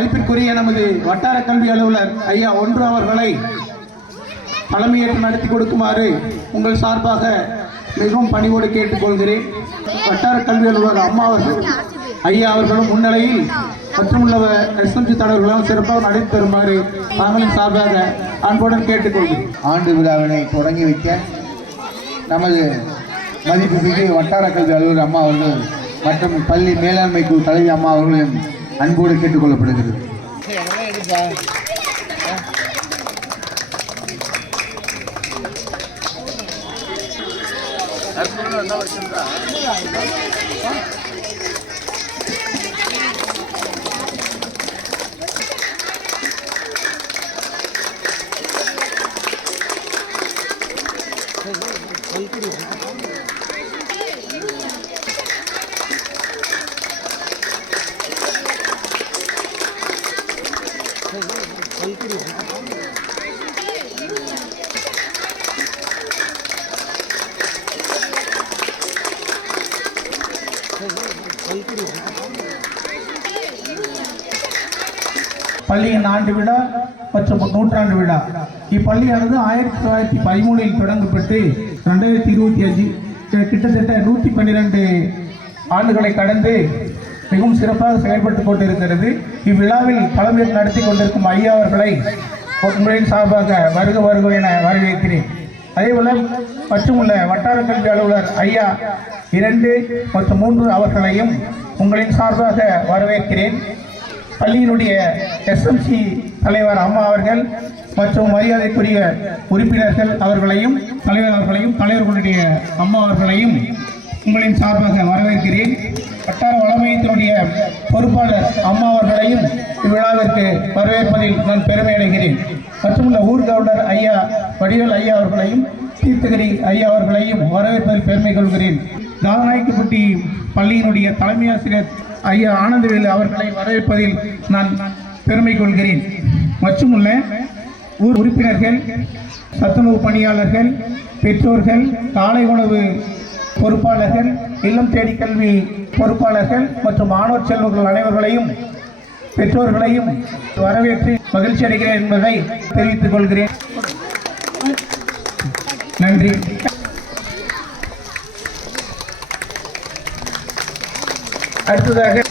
மதிப்பிற்குரிய நமது வட்டார கல்வி அலுவலர் ஐயா ஒன்று அவர்களை தலைமையேற்று நடத்தி கொடுக்குமாறு உங்கள் சார்பாக மிகவும் பணிவோடு கேட்டுக்கொள்கிறேன். வட்டார கல்வி அலுவலர் அம்மா அவர்கள் ஐயா அவர்களும் முன்னிலையில் மற்றும் உள்ள எஸ்எம்சி தலைவர்களும் சிறப்பாக நடத்தி தருமாறு தாங்களின் சார்பாக அன்புடன் கேட்டுக்கொள்கிறேன். ஆண்டு விழாவினை தொடங்கி வைக்க நமது மதிப்புமிகு வட்டார கல்வி அலுவலர் அம்மா அவர்கள் மற்றும் பள்ளி மேலாண்மை குழு தலைவி அம்மா அவர்களையும் அன்போடு கேட்டுக்கொள்ளப்படுகிறது. பள்ளியின் ஆண்டு விழா மற்றும் நூற்றாண்டு விழா. இப்பள்ளியானது 1913 தொடங்கப்பட்டு 2025 கிட்டத்தட்ட 112 ஆண்டுகளை கடந்து மிகவும் சிறப்பாக செயல்பட்டு கொண்டிருக்கிறது. இவ்விழாவில் தலைமையில் நடத்தி கொண்டிருக்கும் ஐயா அவர்களை உங்களின் சார்பாக வருக வருக என வரவேற்கிறேன். அதேபோல மற்றும் உள்ள வட்டார கல்வி அலுவலர் ஐயா 2 மற்றும் 3 அவர்களையும் உங்களின் சார்பாக வரவேற்கிறேன். பள்ளியினுடைய எஸ்எம்சி தலைவர் அம்மா அவர்கள் மற்றும் மரியாதைக்குரிய உறுப்பினர்கள் அவர்களையும் தலைவர் அவர்களையும் தலைவர்களுடைய அம்மா அவர்களையும் உங்களின் சார்பாக வரவேற்கிறேன். வட்டார வளமையத்தினுடைய பொறுப்பாளர் அம்மா அவர்களையும் இவ்விழாவிற்கு வரவேற்பதில் நான் பெருமை அடைகிறேன். மற்றும் உள்ள ஊர் கவுண்டர் ஐயா வடிவேல் ஐயா அவர்களையும் தீர்த்தகிரி ஐயா அவர்களையும் வரவேற்பதில் பெருமை கொள்கிறேன். தாதநாயக்கப்பட்டி பள்ளியினுடைய தலைமை ஆசிரியர் ஐயா ஆனந்தவேலு அவர்களை வரவேற்பதில் நான் பெருமை கொள்கிறேன். மற்றும் உள்ள ஊர் உறுப்பினர்கள், சத்துணவு பணியாளர்கள், பெற்றோர்கள், காலை உணவு பொறுப்பாளர்கள், இல்லம் தேடி கல்வி பொறுப்பாளர்கள் மற்றும் மாணவர் செல்வர்கள் அனைவர்களையும் பெற்றோர்களையும் வரவேற்று மகிழ்ச்சி அடைகிறேன் என்பதை தெரிவித்துக் கொள்கிறேன். நன்றி. அடுத்ததாக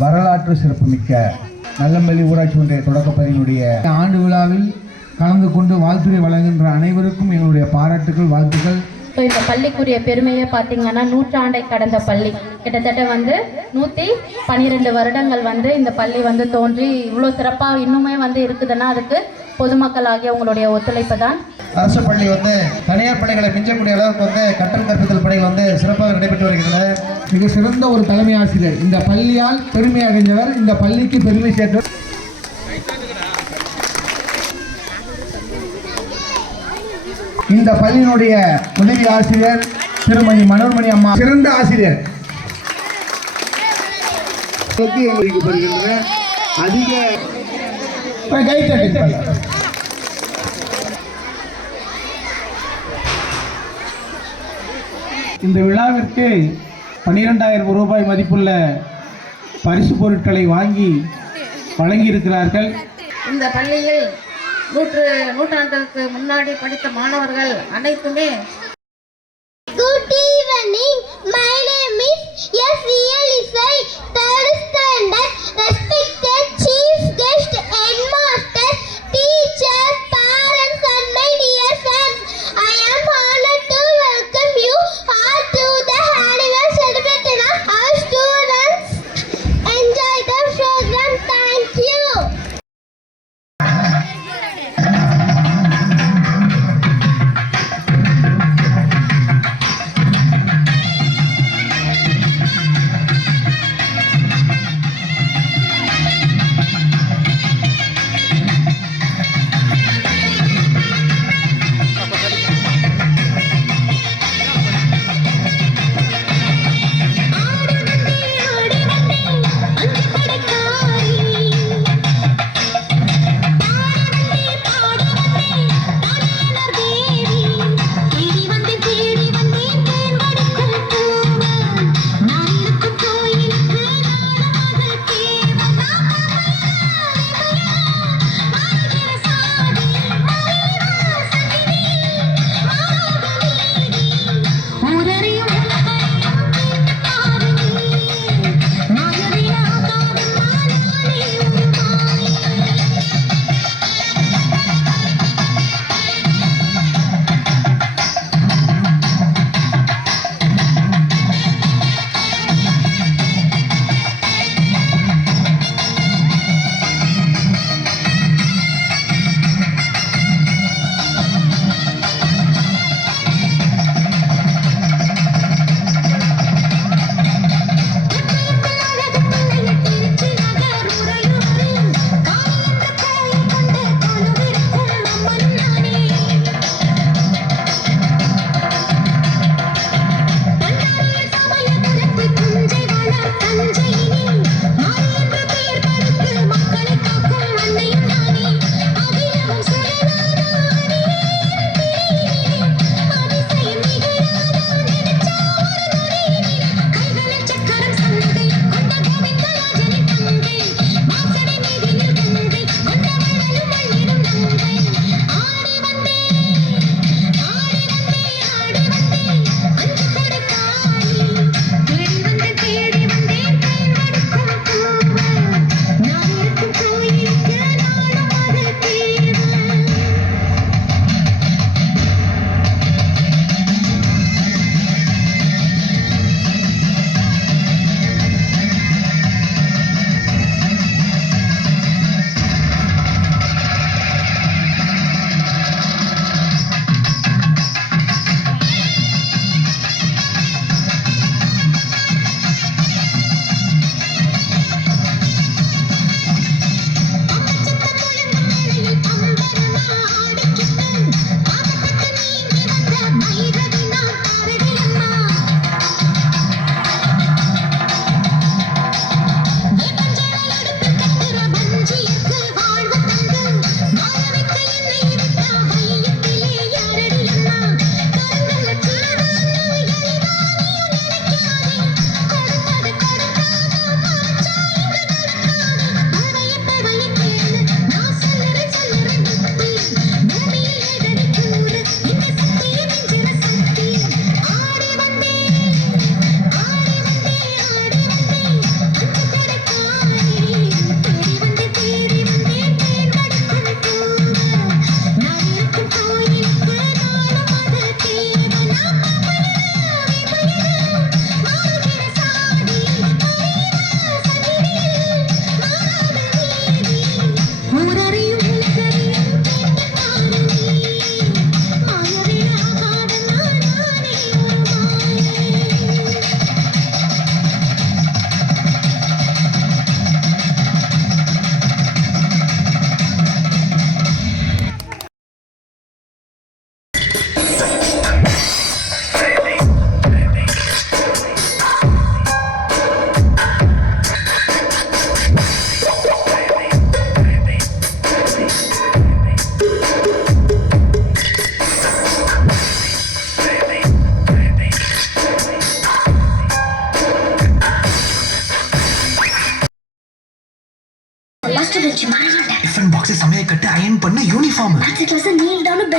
வரலாற்று சிறப்புமிக்க நல்லம்பள்ளி ஊராட்சி ஒன்றிய தொடக்கப்பள்ளியினுடைய ஆண்டு விழாவில் கலந்து கொண்டு வாழ்த்துரை வழங்குகின்ற அனைவருக்கும் எங்களுடைய பாராட்டுகள், வாழ்த்துக்கள். இந்த பள்ளிக்குரிய பெருமையை பார்த்தீங்கன்னா 100 ஆண்டை கடந்த பள்ளி. கிட்டத்தட்ட 112 வருடங்கள் இந்த பள்ளி தோன்றி இவ்வளோ சிறப்பாக இன்னுமே இருக்குதுன்னா அதுக்கு பொதுமக்கள் ஆகிய உங்களுடைய ஒத்துழைப்பு தான். அரசு பள்ளி தனியார் பள்ளிகளை மிஞ்சக்கூடிய அளவுக்கு கற்றல் கற்பித்தல் பணிகள் சிறப்பாக நடைபெற்று வருகின்றன. மிக சிறந்த ஒரு தலைமை ஆசிரியர், இந்த பள்ளியால் பெருமை அடைந்தவர், இந்த பள்ளிக்கு பெருமை சேர்த்தவர். இந்த பள்ளியினுடைய உதவி ஆசிரியர் திருமதி மனோன்மணி அம்மா சிறந்த ஆசிரியர். அதிக இந்த விழாவிற்கு 12,000 ரூபாய் மதிப்புள்ள பரிசு பொருட்களை வாங்கி வழங்கியிருக்கிறார்கள். இந்த பள்ளியில் நூற்றாண்டுக்கு முன்னாடி படித்த மாணவர்கள் அனைத்துமே. Good evening. My name is S.E.L. Isai, third standard. Respected chief guest, headmaster, teacher, parents and my dear friends, I am honored to welcome you all to the annual celebration of our students. Enjoy the program. Thank you.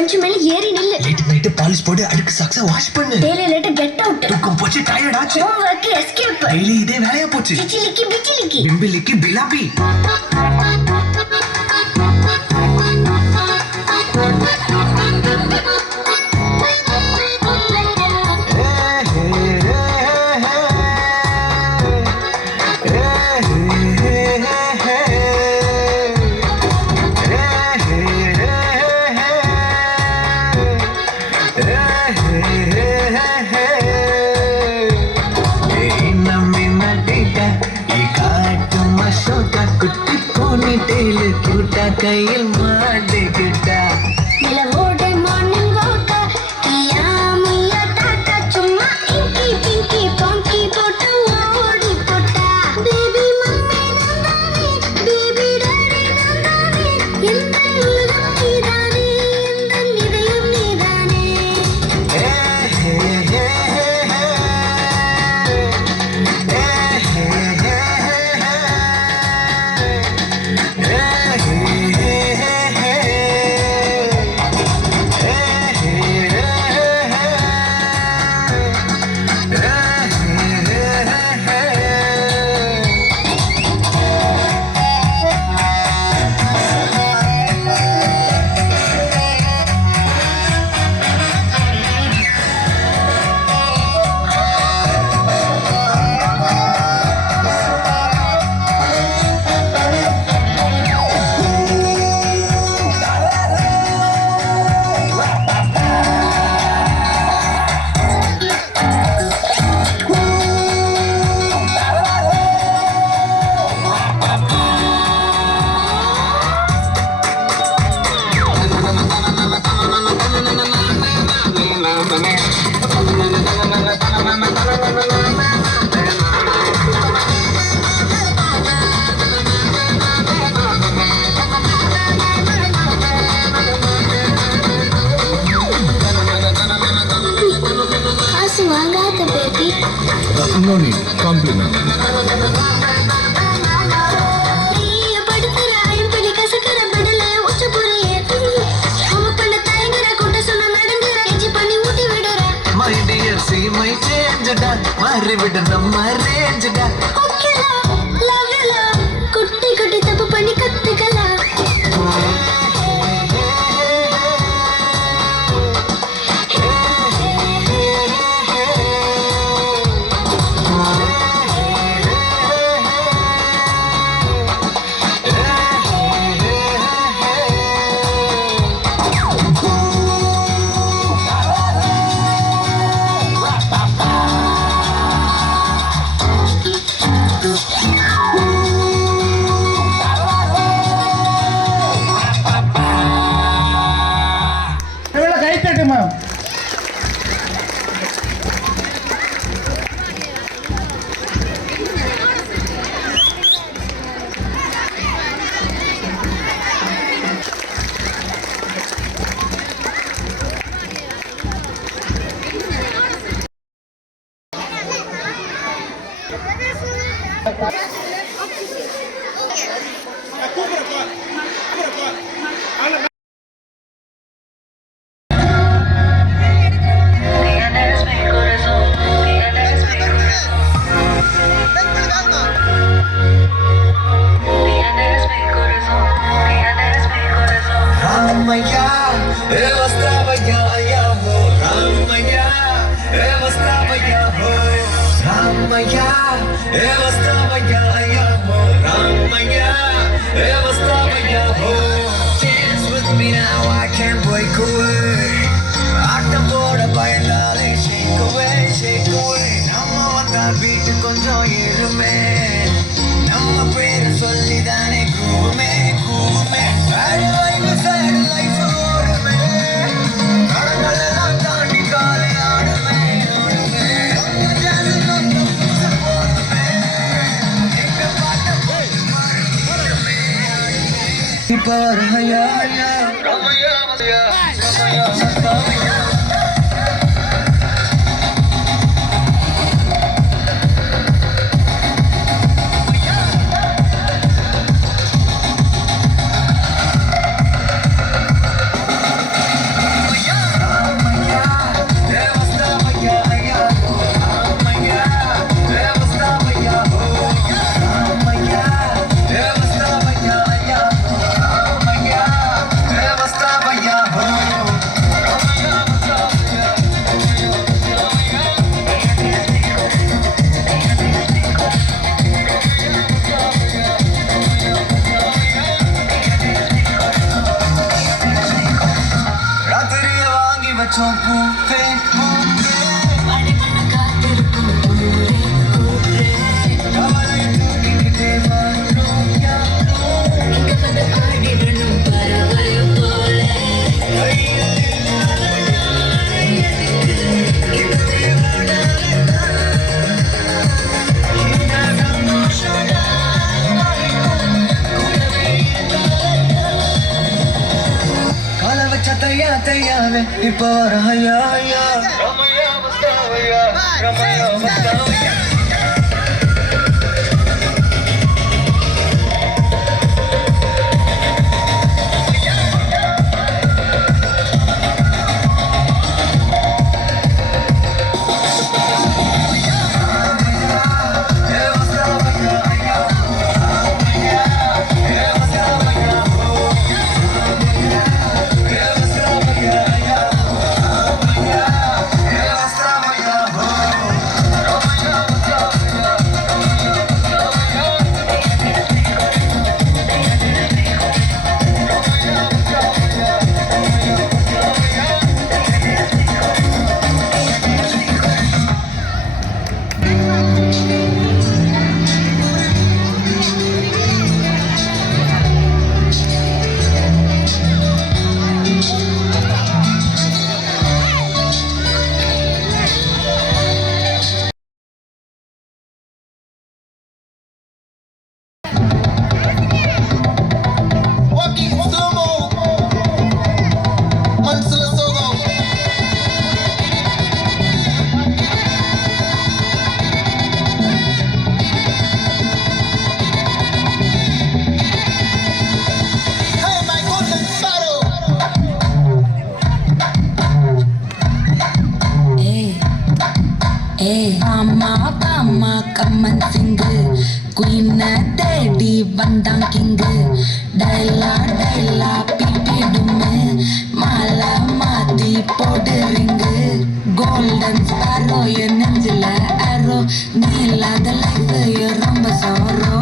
Bench மேல ஏறி நில்லு. Late night polish போட்டு அழுக்கு socks wash பண்ணு. Daily late get out. தூக்கம் போச்சு, tired ஆச்சு. Home work escape. Daily இதே வேலையா போச்சு. சிச்சிலிக்கி பிச்சிலிக்கி. பிம்பிலிக்கி பிலாபி. கையில் மாட்டிக்கிட்டா நிலவோட மார்னிங் வாக்கா கியாமியா டாட்டா சும்மா இங்கி பிங்கி பாங்கி போட்டு ஓடி போட்டா பேபி மம்மி நானே பேபி டாடி நானே இந்த உலகம் நீதானே இந்த இதயம் நீதானே காசு வாங்காத பேபி No need, compliment. நீ படுத்துற ஐம்படி கசக்கற படல உச்ச புறையே அவ பண்ண தயங்குற கூட்ட சொன்ன நடங்குற எஜி பண்ணி ஊட்டி விடுற My dear, see my change da. மாறி விட நம்ம range da. ஓகேலா லவ்லா குட்டி குட்டி தப்பு பண்ணி கத்துக்கலாம் கை தட்டு ma'am. Ramaya, estaba ya ho. Ramaya, estaba ya ho. Ramaya, estaba ya ho. Ramaya, estaba ya ho. Dance with me now, I can't break away. ஆட்டம் போட பயந்தாலே shake away, shake away. நம்ம வந்தால் வீட்டு கொஞ்சம் ஏறுமே. நம்ம பேரு சொல்லிதானே கூவுமே, கூவுமே. Sad life ஓடுமே. கடங்கள் எல்லாம் தாண்டி காலை ஆடுமே, ஆடுமே. நம்ம jazz நம்ம புதுசு போடுமே. எங்க பாட்ட போட்டு மறுபடியுமே ஆடுமே. இப்ப ரமையா, ரமையா, ரமையா, ரமையா. இப்போ ஐயா ஐயா ரமையா வஸ்தாவையா ரமையா வஸ்தாவையா அம்மா அம்மா கம்மன் சிங்கு குயின தேடி வந்தான் கிங்கு டைலா டைலா பிப்பிடுமே மாலை மாத்தி போடுறீங்க கோல்டன் ஸ்பாரோ என் நெஞ்சில அரோ நீ இல்லாத லைஃப் ரொம்ப சாரோ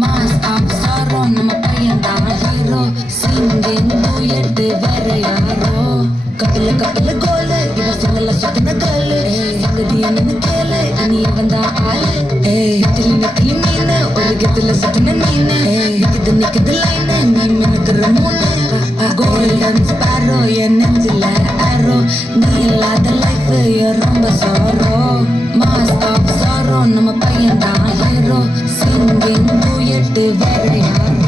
மாஸ் ஆஃப் சாரோ நம்ம பையன் தான் ஹீரோ சிங்கிங் டூயட் வேற யாரோ கப்பில கப்பில கோலு இவ சொல்லல சுத்தின கல்லு சங்கதி என்னன்னு கேளு நீ வந்தா ஆளு நெத்திலி நெத்திலி மீன் ஒரு கெத்துல சுத்தின மீன் நிக்குது நிக்குது லைன் நீ மினுக்குற மூணு கோல்டன் ஸ்பாரோ என் நெஞ்சில அரோ நீ இல்லாத லைஃப் ரொம்ப சாரோ மாஸ் ஆஃப் சாரோ நம்ம பையன் தான் ஹீரோ சிங்கிங் டூயட் வேற யாரோ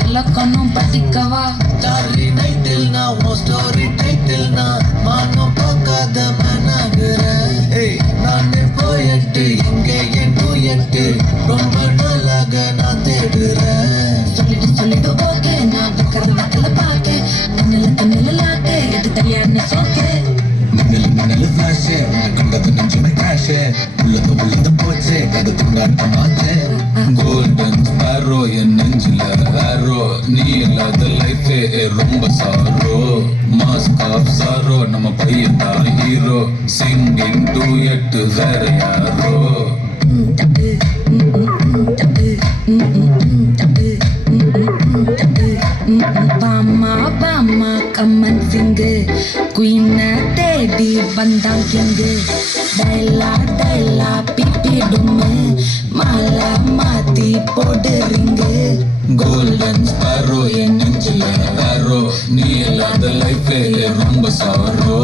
இலக்கணம் படிக்கவா ஸ்டாரி நைட்டில் நான் உன் ஸ்டோரி டைட்டில் நான் மானம் பார்க்காத மனாகிற நானே போயிட்டு இங்கே என் டூயட்டு ரொம்ப நாளாக நான் தேடுறேன் சொல்லிட்டு ஓகே நான் வைக்கல பாக்க கண்ணில லாக்க இது கல்யாண சோக்கு மின்னல் ஃபிளாஷ் கண்டது நெஞ்சுமே கிராஷ் உள்ளது போச்சு அது துண்டாட்ட மாச்சு கோல்டன் ஸ்பாரோ என் நெஞ்சில ஆரோ நீ இல்லாத லைஃபே ரொம்ப சாரோ மாஸ்க் ஆஃப் சாரோ நம்ம பையன் தான் ஹீரோ சிங்கிங் டூயட் வேற யாரோ பாமா பாமா கம்மன் சிங்கு குயின தேடி வந்தான் கிங்கு டைலா டைலா பிப்பிடுமே மாலை மாத்தி போடுறீங்க கோல்டன் ஸ்பாரோ என் நெஞ்சில ஆரோ நீ இல்லாத லைஃபே ரொம்ப சாரோ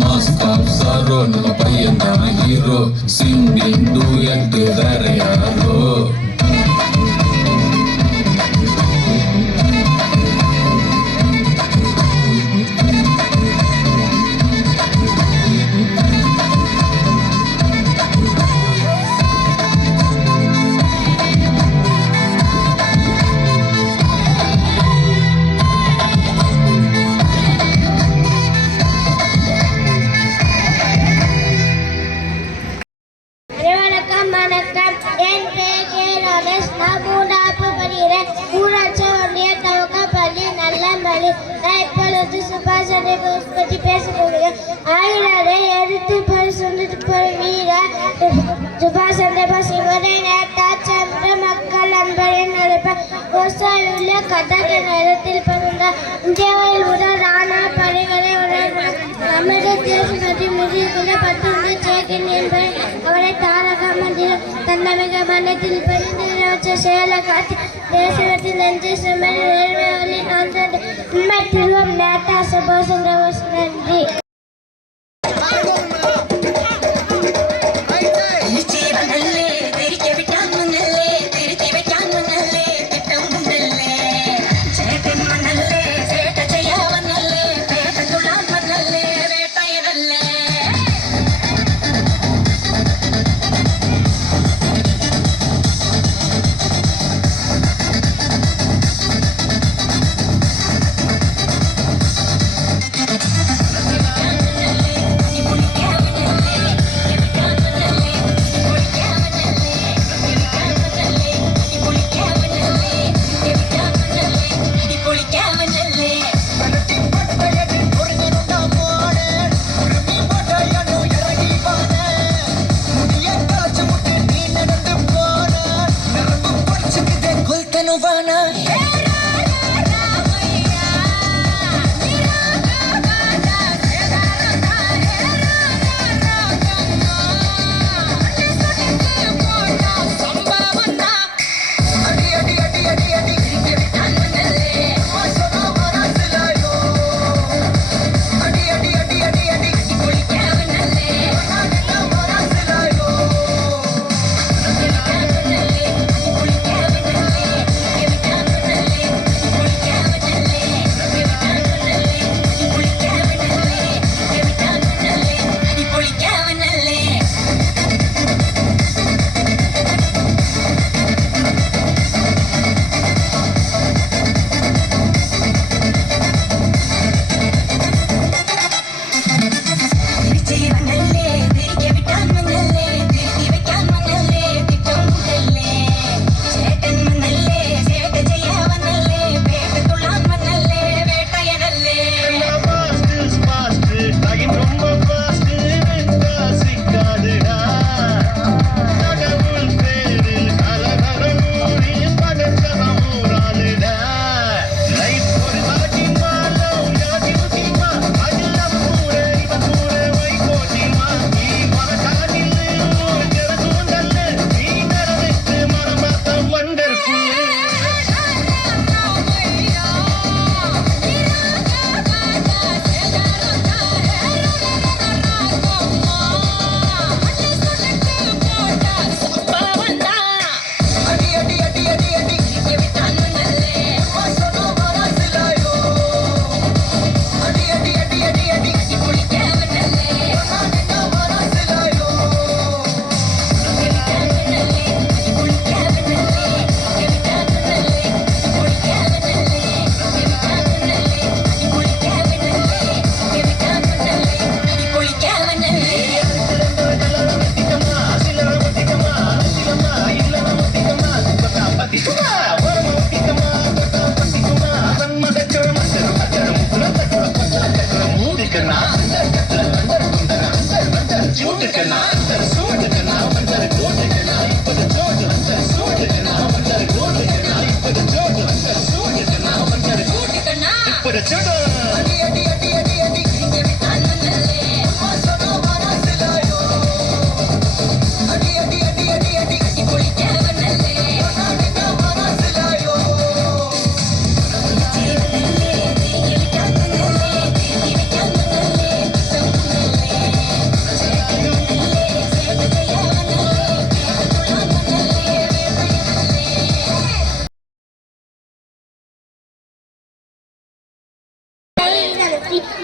மாஸ்க் ஆஃப் சாரோ நம்ம பையன் தான் ஹீரோ சிங்கிங் டூயட் வேற யாரோ வணக்கம் பற்றி பேச போகிறேன். ஆங்கிலேயரை எதிர்த்து பரிசோதித்து போற வீரர் சுபாஷ் சந்திரபோஸ். இவரை நேதாச்சந்திர மக்கள் அன்பரின் நடைபெற்ற கோசாவில் கதக நேரத்தில் பிறந்தார். இந்தியாவில் முதல் ராணுவ படைகளை நமது தேசத்தை முதிர்கிற 10 சேகன் என்பதை அவரை தாரக மந்திர தன்னமிக மன்னத்தில் பரிந்து வச்ச செயலை காட்டி தேசத்தின் நன்றி சுமரி ரேல்வேகளின் அந்த உண்மை திருவம் நேதா சுபாஷ் சந்திரபோஸ். நன்றி.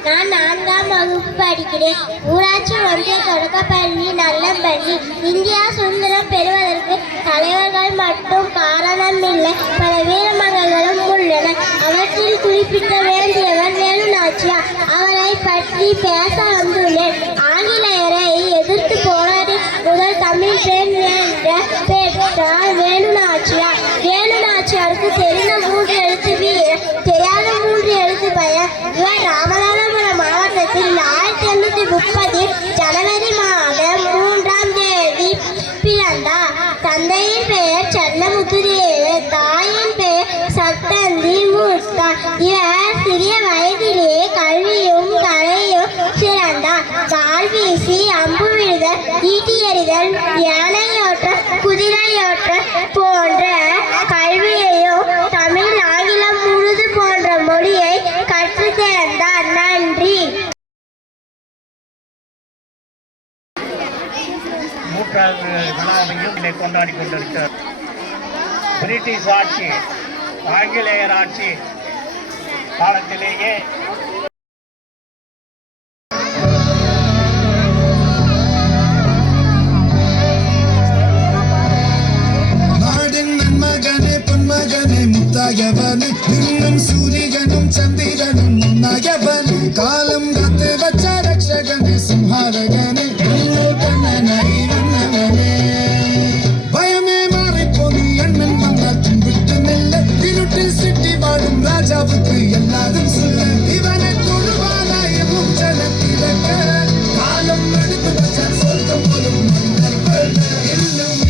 நான் 4ஆம் வகுப்பு படிக்கிறேன். ஊராட்சி ஒன்றிய தொடக்கப்பள்ளி நல்லம்பள்ளி. இந்தியா சுதந்திரம் பெறுவதற்கு தலைவர்கள் மட்டும் காரணம் இல்லை, பல வீரமகள்களும் உள்ளன. அவற்றில் குறிப்பிட வேண்டியவர் வேலு நாச்சியார். அவரை பற்றி பேச வந்துள்ளேன். ஆங்கிலேயரை எதிர்த்து போராடி முதல் தமிழ் பெண் பெற்றார் வேலு நாச்சியார். வேலு நாச்சியாருக்கு தெரிந்த 3 எழுத்து வீர, தெரியாத 3 எழுத்து பையன். இவர் ராமநாதபுரம் மாவட்டத்தில் ஈட்டி எறிதல், யானையோட்டம், குதிரையோட்டம் போன்ற கல்வியையும் தமிழ், ஆங்கிலம், உருது போன்ற மொழியை கற்றுத் தேர்ந்தார். நன்றி. நூற்றாண்டு விழாவையும் இதை கொண்டாடி கொண்டிருக்கிறார். பிரிட்டிஷ் ஆட்சி, ஆங்கிலேயர் ஆட்சி காலத்திலேயே நாடின் நன்மகனே பொன்மகனே முத்தாயவனே இன்னும் சூரியனும் சந்திரனும் முன்னாயவனே காலம் காத்து வச்ச ரட்சகனே சிம்ஹாரகனே கண்ணனை வண்ணவனே பயமே மாறிப்போனி அண்ணன் வந்தால் தும்பிட்டு நெல்ல இருட்டில் சிட்டி வாழும் ராஜாவுக்கு எல்லாரும் சொல்ல இவனை தொழுவானாய முச்சனத்திலக்க காலம் எடுத்து வச்ச சொர்க்கம் போலும் மன்னர் வெல்ல எல்லும்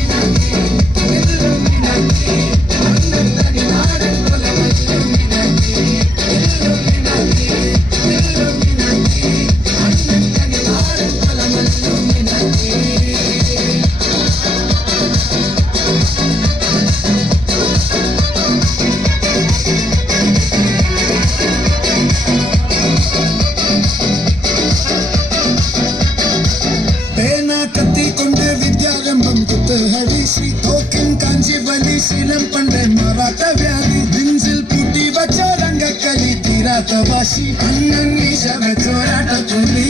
பேனா கத்தி கொண்டு வித்யாரம்பம் குத்துஹரி ஸ்ரீ தோக்கின் காஞ்சி வலி சீலம் பண்ட மராட்ட வியாதி நெஞ்சில் பூட்டி வச்ச ரங்கக்கலி தீராத்த வாசி அண்ணன் ஈசவ சோராட்ட சொல்லி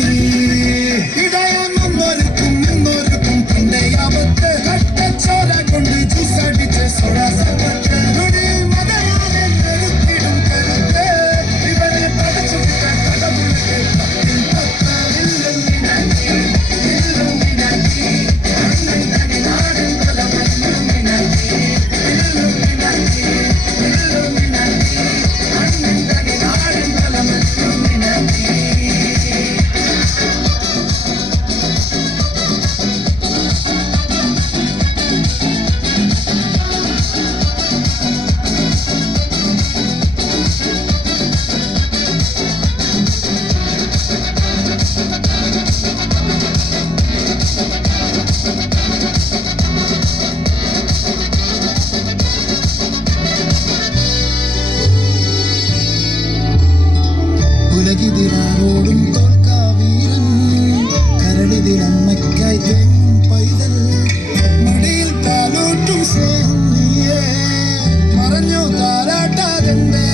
இதயம் முன்னோருக்கும் பிண்டையாவத்து கட்ட சோர கொண்டு ஜூஸ் அடிச்ச சோடா சவத்து நொடி மதையான நெருப்பிடும் கருத்து இவனை படைச்சு விட்ட கடவுளுக்கு பத்தின் பத்த இல்லம் வினாடி உலகிதிராரோடும் தோல்கா வீரன் கரடிதில் அம்மைக்காய் தேங்கும் பைதல் மடியில் பாலூட்டும் சேரும் நீயே மறைஞ்சோ தாராட்டாதென்றே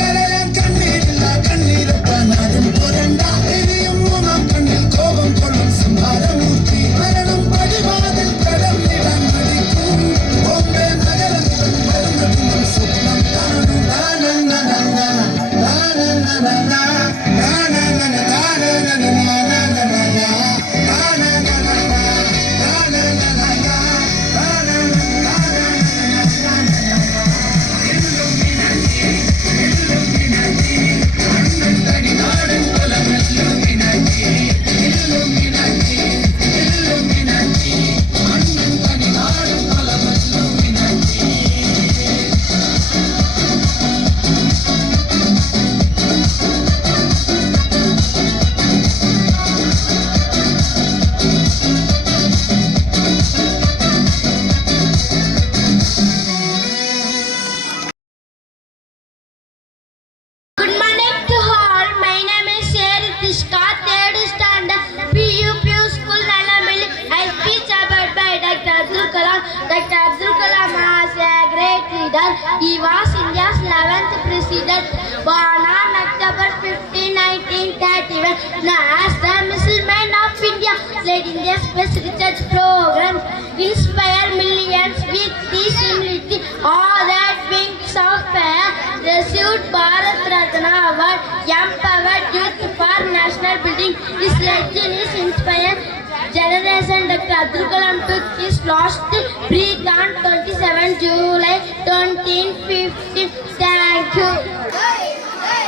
கரையான் கண்ணீரில்லா கண்ணீரப்ப நாடும் புரண்டா எரியும் மூணாம் கண்ணில் கோபம் கொள்ளும் சம்ஹாரமூர்த்தி மரணம் படிவாதில் கடந்திடம் அடிக்கும் பாம்பே நகரத்தில் மருந்தும் சுப்னம் தானும் தானன்னா Good morning to all. My name is Sherithishka, 3rd standard, PUPU School, Nalamili. I speak about by Dr. Abdul Kalam. Dr. Abdul Kalam was a great leader. He was India's 11th president. Born on October 15, 1931, as the Missile Man of India, led India's space research programs, inspired millions with his humility. All that wings of fire, received Bharat Ratna Award, empowered youth for national building. His legend is inspired generation. Dr. Abdul Kalam took his last breath on 27 July 2015. Thank you.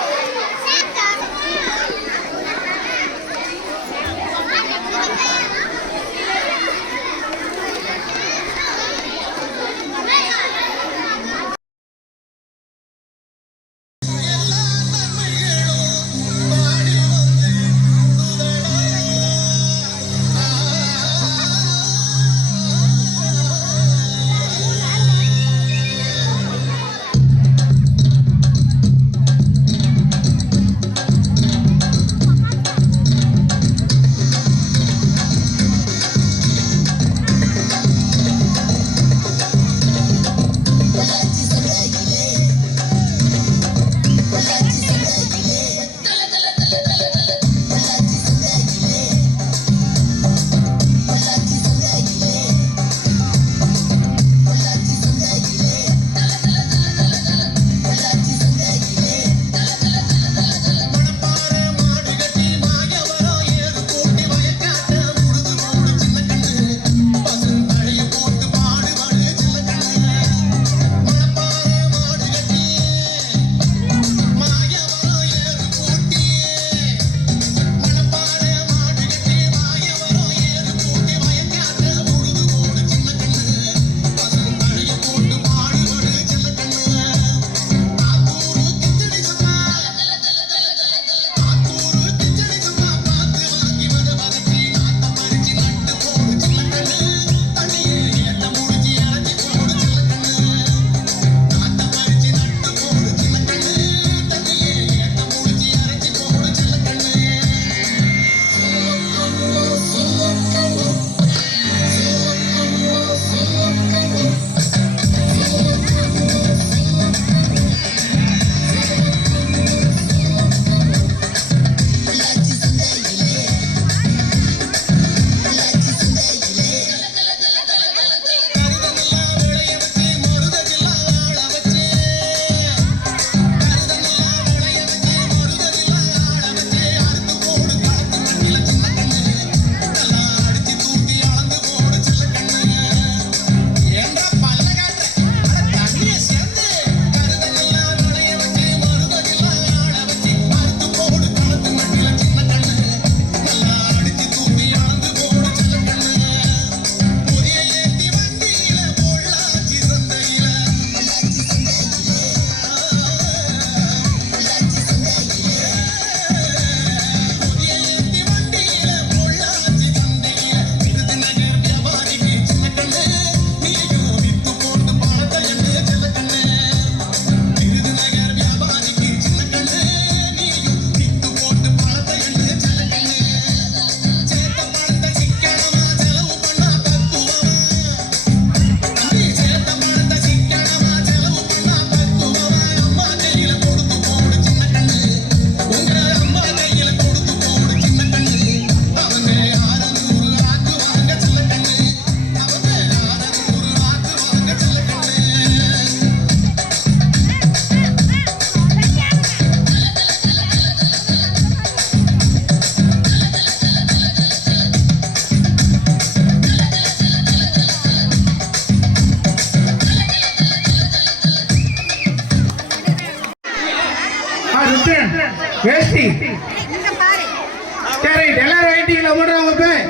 சரி எல்லாரும் வெயிட்டிங்ல ஓடுறவங்க போய்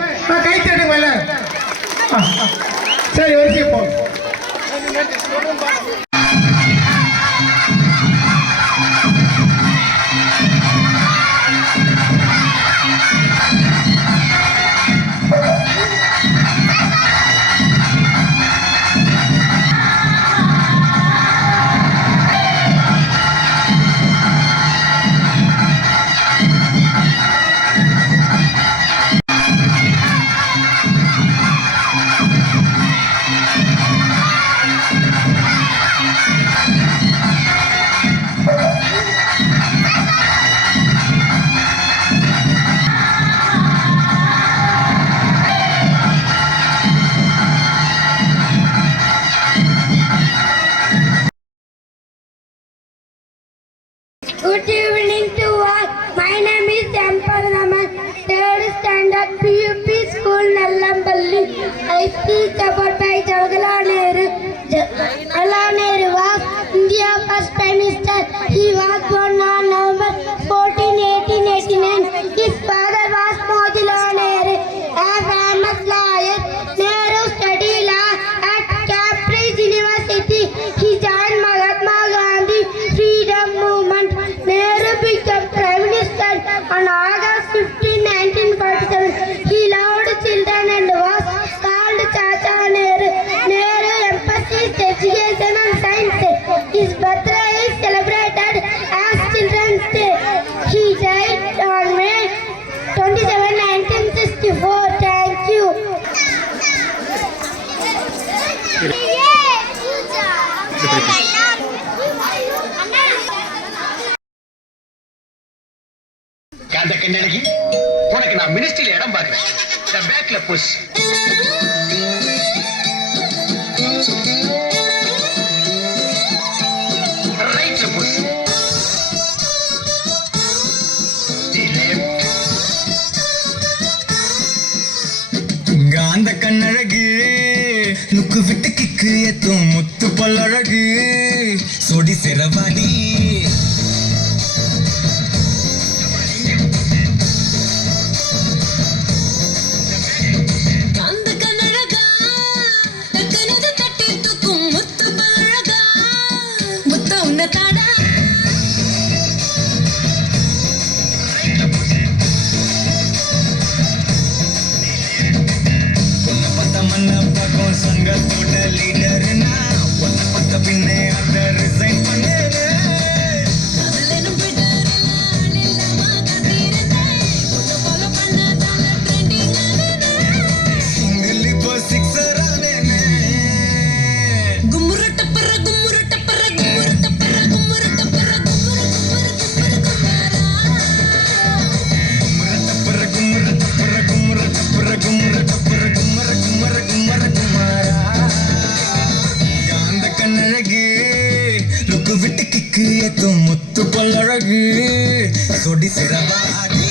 கை தட்டுங்க எல்லாரும். சரி வரிசை போ. Good evening to all. My name is Temple Raman, 3rd standard PUP school, Nallambally. I speak about my Jawaharlal Nehru. Jawaharlal Nehru was India's first Prime Minister. He was born on November 14, 1889. His father was Motilal Nehru, a famous lawyer. Nehru studied law at Cambridge University. He joined Mahatma Gandhi Freedom Movement. Nehru became Prime Minister on August 15, 1947. He loved children and was called Chacha Nehru. Nehru emphasized education and science. His birthday is celebrated as Children's Day. He died on May 27, 1964. Thank you. அந்த கண்ணகி உனக்கு நான் மினிஸ்ட்ரியில இடம் பார்க்கிறேன். பேக்ல push. ரைட்ல push. காந்த கண்ணழகு லுக்கு விட்டு கிக்கு எத்தும் முத்து பல்லழகு சொடி சிறவாடி சங்கத்தோட லீடர்னா ஒன்ன பத்த பின்னே அத ரிசைன் பண்ணேன். சிங்கிள் இப்போ சிக்ஸர் ஆனேனே. கும்முரு டப்பர கும்முரு டப்பர கும்முரு டப்பர கும்முரு டப்பர கும்முரு டப்பர கும்முரு டப்பர கும்முரு டப்பர கும்முரு டப்பர கும்மர கும்மர கும்மர குமாரா. காந்த கண்ணழகு லுக்கு விட்டு கிக்கு எத்தும் முத்து பல்லழகு சொடி சிறவாடி.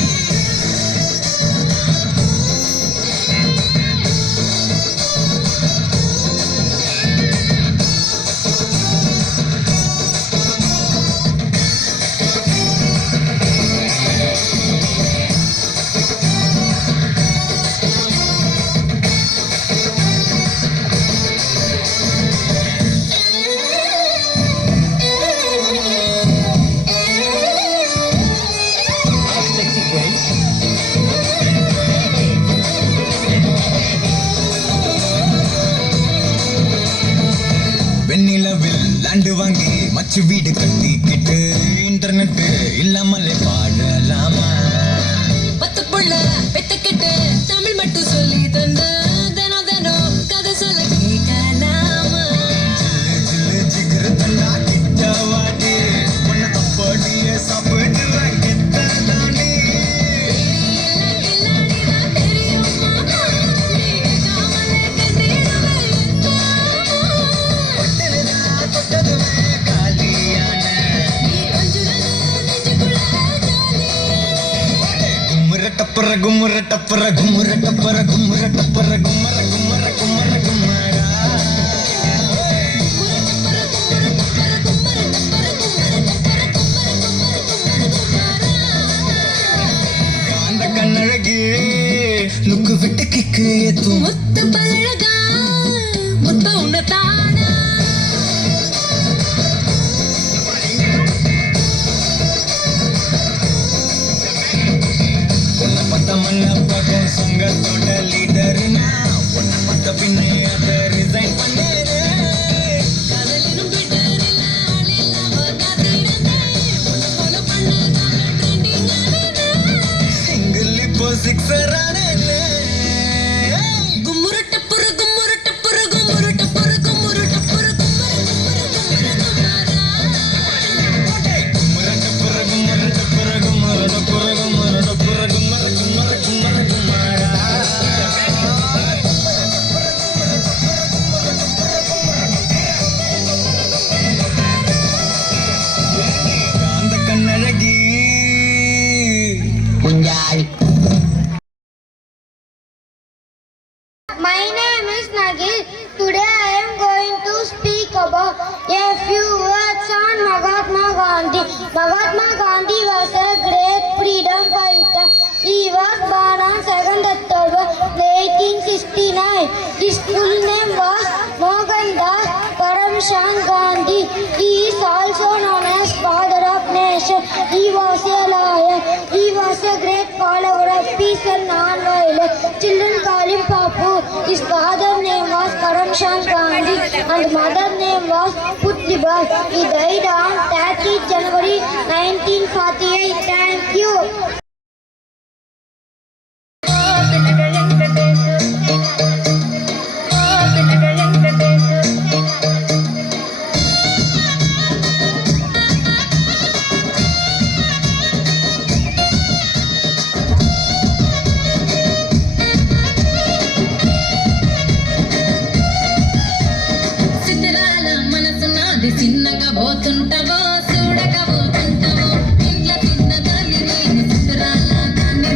வெண்ணிலவில் லேண்டு வாங்கி மச்சு வீடு கட்டிக்கிட்டு இன்டர்நெட் இல்லாமலே பாடலாமா. பத்து புள்ள பெத்துக்கிட்டு தமிழ் மட்டும் சொல்லி தந்து தினம் தினம் கதை சொல்ல கேட்கலாமா. ஜில்லு ஜிகரு தண்டா கிட்ட வாடி உன்னை அப்படியே சாப்பிடுற கெத்த தாண்டி. டப்பர கும்மர டப்பர கும்மர டப்பர கும்மர டப்பர கும்மர கும்மர கும்மர கும்மரா. காந்த கண்ணழகு லுக்கு விட்டு கிக்கு ஏத்தும் முத்து பழகா முத்த உன்னதானா உன்னை பத்த மண்ண பக்கம் சங்கத்தோட லீடர்னா உன்னை பத்த பின்னே அதை ரிசைன் பண்ணேனே காதலினும் ட்விட்டரில் ஆளில்லாம காத்திருந்தேன் உன்னை ஃபாலோ பண்ண ட்ரெண்டிங் சிங்கிள் இப்போ சிக்ஸர் ஆனே கும்முருட்ட புரு கும்முருட்ட புரு கும்முருட்ட புரு கும்முருட்ட புரு அந்த கண்ணழகி My name is Nagil. Today I am going to speak about a few words on Mahatma Gandhi. Mahatma Gandhi was a great freedom fighter. He was born on 2nd October 1869. His full name was Mohandas Karamchand Gandhi. He is also known as Father of Nation. He was a lawyer. He was a great follower of peace and non-violence. Children call him Papu. His father name was Karamchand Gandhi and mother name was Putlibai. He died on 30th January 1948. Thank you. Siddharala మనసు నాది చిన్నగా పోతుంటావో చూడక పోతుంటావో ఇంట్లో చిన్నదాన్ని నేను సిద్ధరాల దాన్ని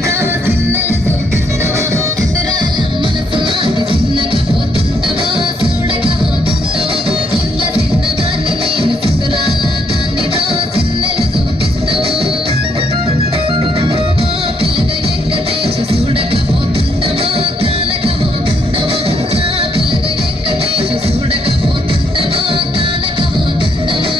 చిన్నలు చూపిస్తావో సిద్ధరాల మనసు నాది చిన్నగా పోతుంటావో చూడక పోతుంటావో ఇంట్లో చిన్నదాన్ని నేను సిద్ధరాల దాన్ని చిన్నలు చూపిస్తావో పిల్లగా ఎక్కడేసి చూడక పోతుంటావో కానక పోతుంటావో నా పిల్లగా ఎక్కడేసి చూడక పోతుంటావో కానక పోతుంటావో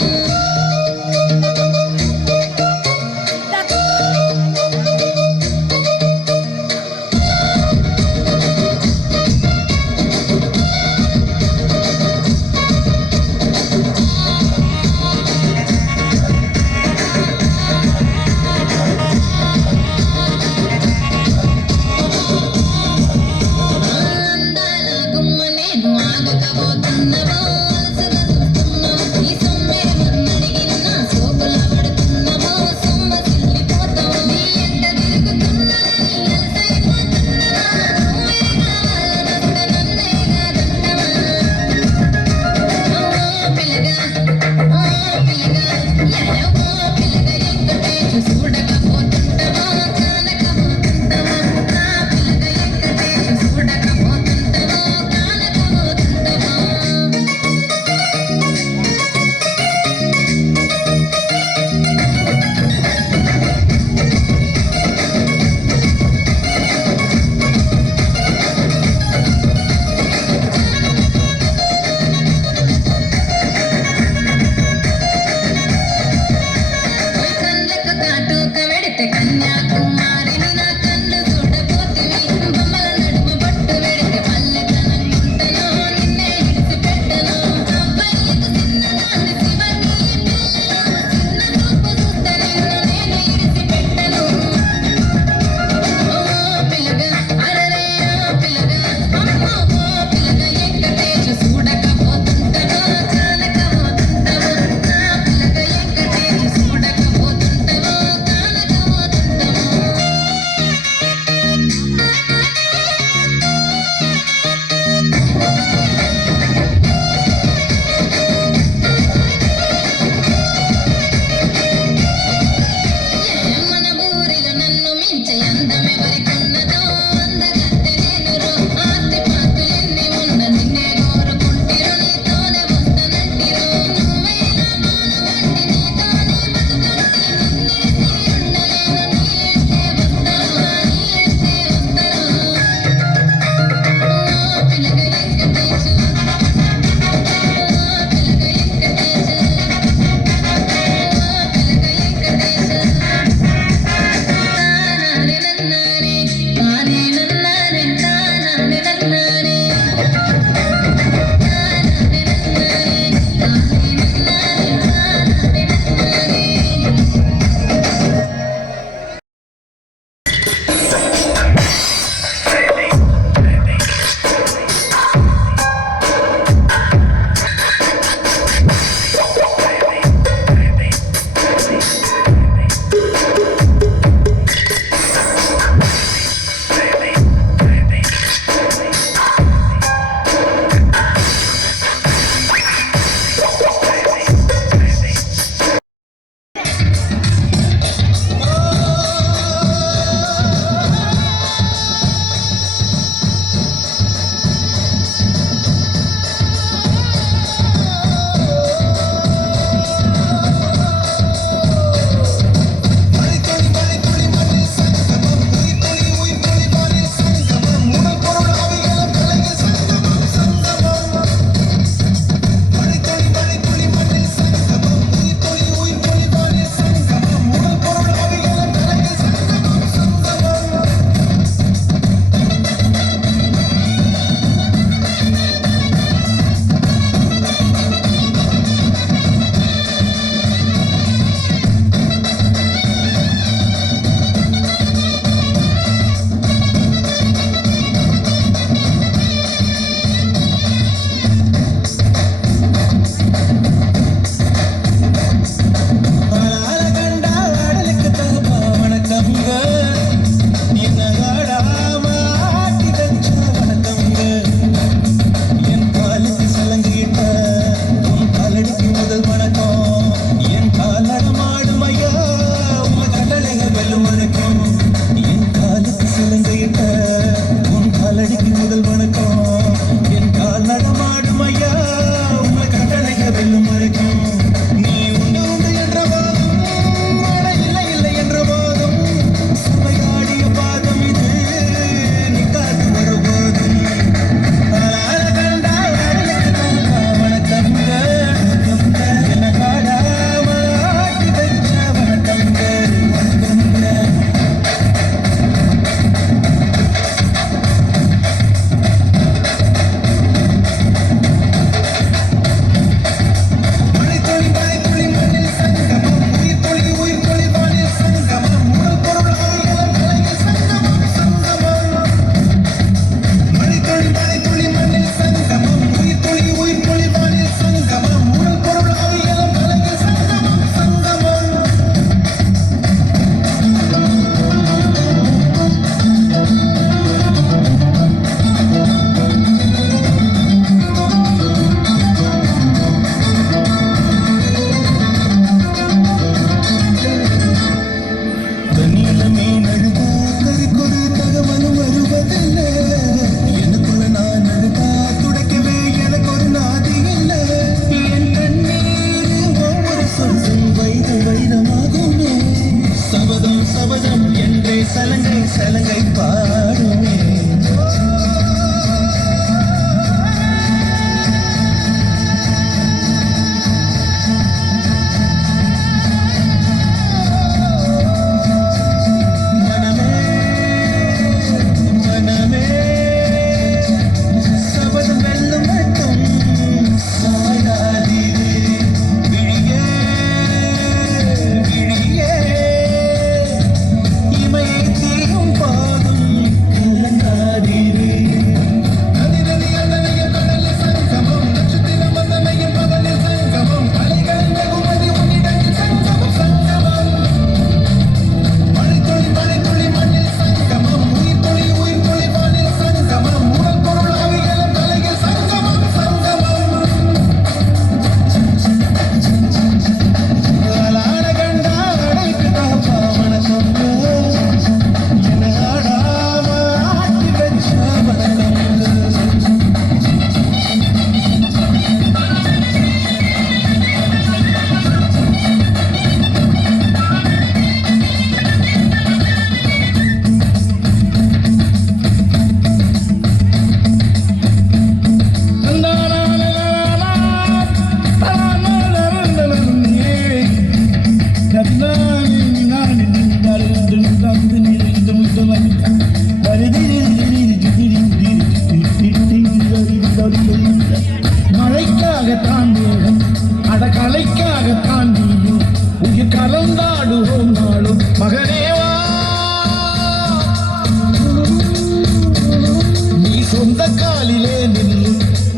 வாலிலே நில்லு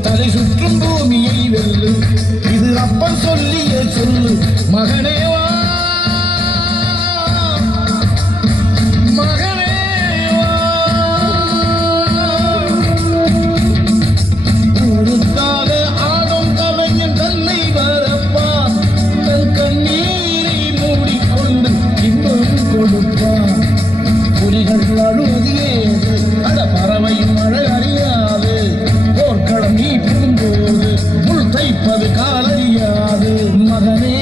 தலை சுற்றும் பூமியை வெல்லு இது அப்பன் சொல்லிய சொல்லு மகனே வா மகனே வா ஊருக்காக ஆடும் கலைஞன் தன்னை வரப்பான் தன் கண்ணீரை மூடிக்கொண்டு இன்பம் கொடுப்பான் புலிகள் அழுவதிலேது அட பறவையும் மழை அறியாது போர்க்களம் நீ புகும்போது முள் தைப்பது காலறியாது மகனே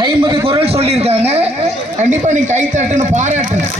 50 குரல் சொல்லியிருக்காங்க. கண்டிப்பா நீ கை தட்டணும், பாராட்டணும்.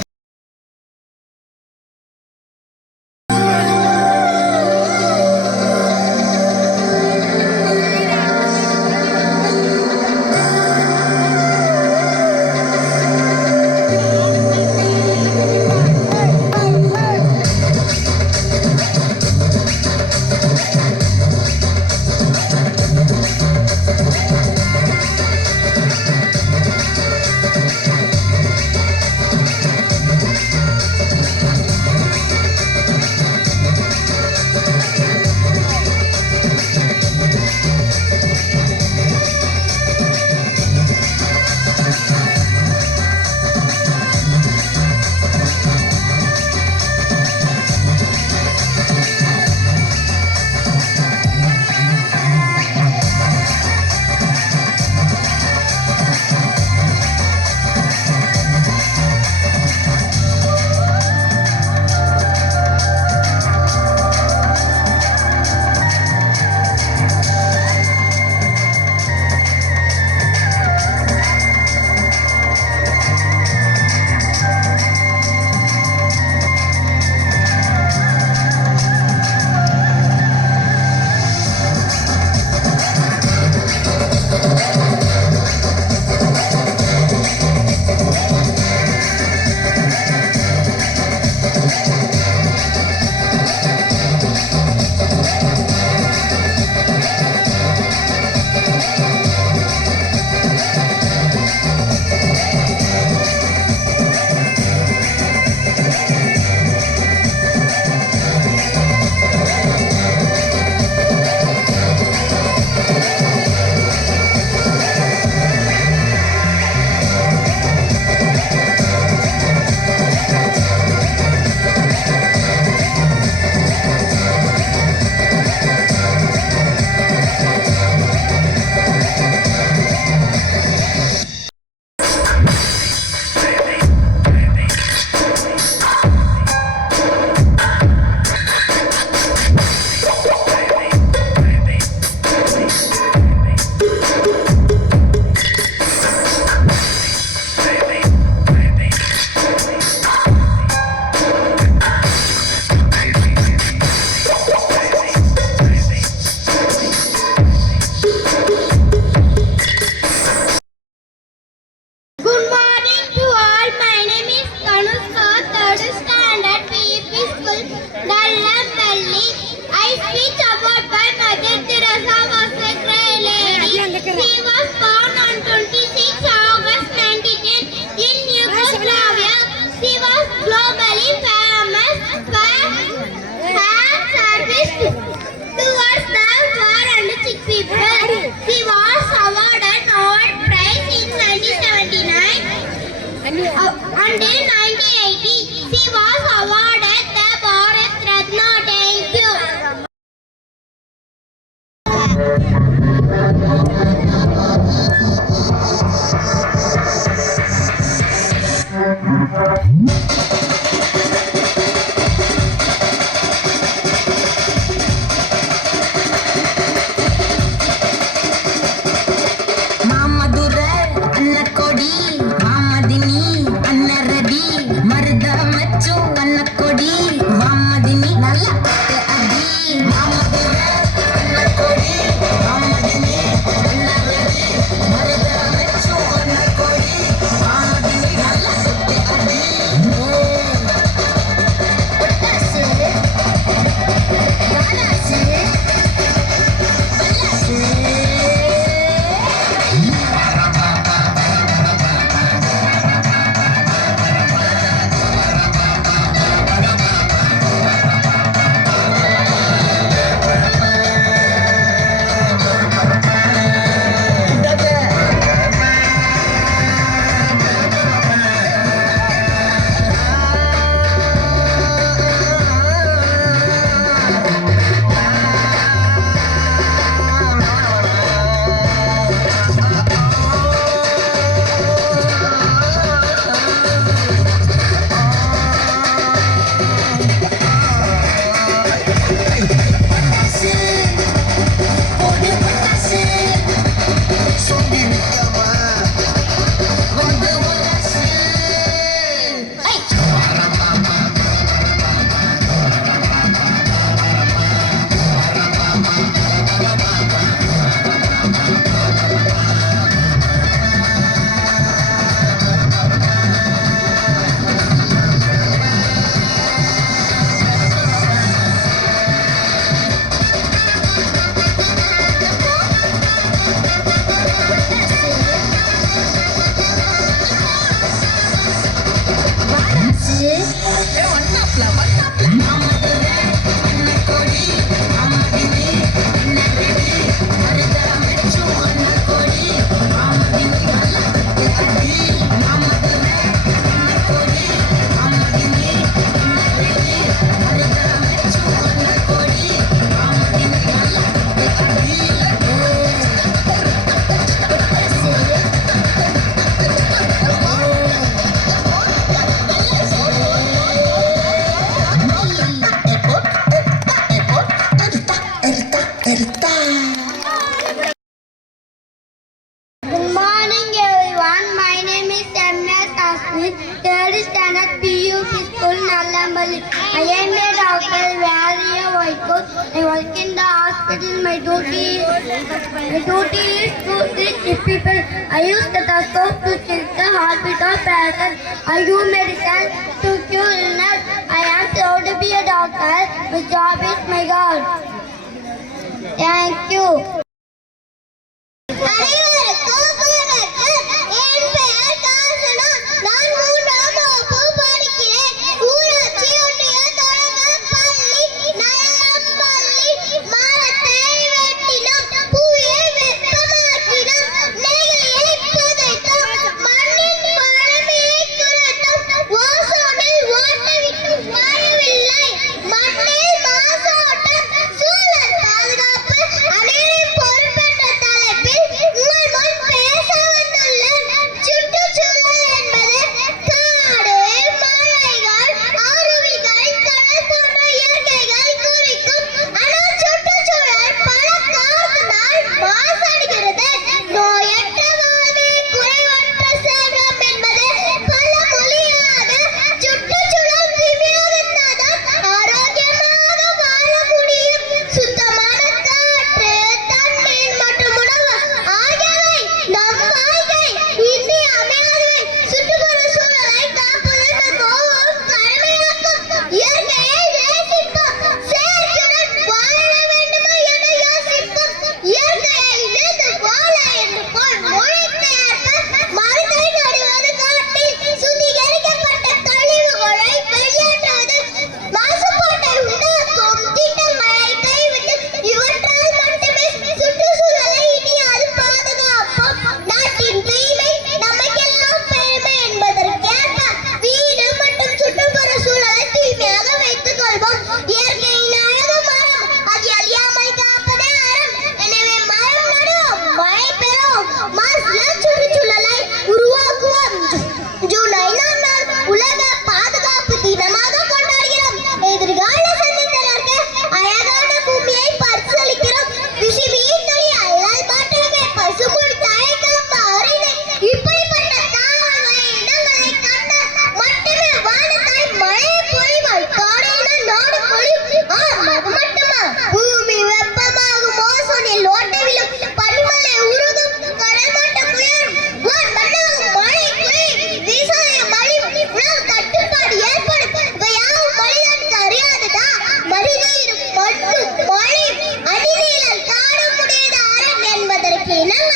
I am a doctor, wear a white coat. I work in the hospital. My duty is to treat sick people. I use stethoscope to check the heartbeat of patients. I do medicine to cure illness. I am proud to be a doctor. My job is my God. Thank you. அனைவருக்கும் வணக்கம். என் பெயர் காஞ்சனா. நான் 3ஆம் வகுப்பு படிக்கிறேன். ஊராட்சி ஒன்றிய தொடக்க பள்ளி நயம்பள்ளி. மரத்தை வெட்டினோம், புவியை வெப்பமாக்கினோம், நெகிழியை புதைத்தோம், மண்ணின் வளமையை குறைத்தோம், ஓசோனில் ஓட்டை விட்டு வாயவில்லை, மண்ணில் மாசோட்டம், சூழல் பாதுகாப்பு, அனைவரின் பொறுப்பென்ற தலைப்பில் உங்கள் முன் பேச வந்துள்ளேன். சுற்றுச்சூழல் என்பது காடு, மலைகள், அருவிகள், கடல் போன்ற இயற்கைகள் குறிக்கும். ஆனால் சுற்றுச்சூழல் பல காரணத்தினால் மாசடைகிறது. நோயற்ற வாழ்வே குறைவற்ற செல்வம் என்பது பழமொழியாக. சுற்றுச்சூழல் தூய்மையாக இருந்தால்தான் ஆரோக்கியமாக வாழ முடியும். சுத்தமான காற்று, தண்ணீர் மற்றும் உணவு ஆகியவை நம் வாழ்க்கை இன்றியமையாதவை. சுற்றுப்புற சூழலை காப்பது நம் ஒவ்வொரு கடமையாகும். இயற்கையை நேசிப்போம், செயற்கையுடன் வாழ வேண்டுமா என யோசிப்போம். இயற்கையை இணைந்து வாழ என்று போல் மொழிபெயர்ப்பு மரத்தை நடுவது, காட்டில் சுத்திகரிக்கப்பட்ட கழிவுகளை வெளியேற்றுவது, மாசுபாட்டை உண்டாக்கும் திட்டங்களை கைவிட்டு இவற்றால் மட்டுமே சுற்றுச்சூழலை இனியாது பாதுகாப்போம். நாட்டின் தூய்மை நமக்கெல்லாம் பெருமை என்பதற்கேற்ப வீடு மற்றும் சுற்றுப்புற சூழலை தூய்மையாக வைத்துக் கொள்வோம். இயற்கையின் அழகு மரம், அது அழியாமல் காப்பதே அறம். எனவே மரம் நடுவோம், மழை பெறுவோம், மாசுல சுற்றுச்சூழலை உருவாக்குவோம். ஜூலை 4 நாள் உலக பாதுகாப்பு தினமாக கொண்டாடுகிறோம். எதிர்கால சந்ததியினருக்கு அழகான பூமியை பரிசளிக்கிறோம். விஷமியின் தொழிலாளர் மாற்றமே பசுமொழி தழைக்காப்ப அறிவை. இப்படிப்பட்ட தாவர இனங்களை கண்ட மட்டுமே வானத்தாய் மழை பொழிவாய், காடுடன் நாடு பொழியும். அது மட்டுமா, பூமி வெப்பமாகும், ஓசோனில் ஓட்டை விழும், பனிமலை உருகும், கடல் மட்டம் உயரும், வான் மண்ணாகும், மழை குறையும், விவசாயம் அழியும், உணவு தட்டுப்பாடு ஏற்படும். இவையாவும் மனிதனுக்கு அறியாததா? மனிதனும் மண்ணும் மழையும் அணிநீழல் காணக்கூடியது அறம் என்பதற்கு இணங்க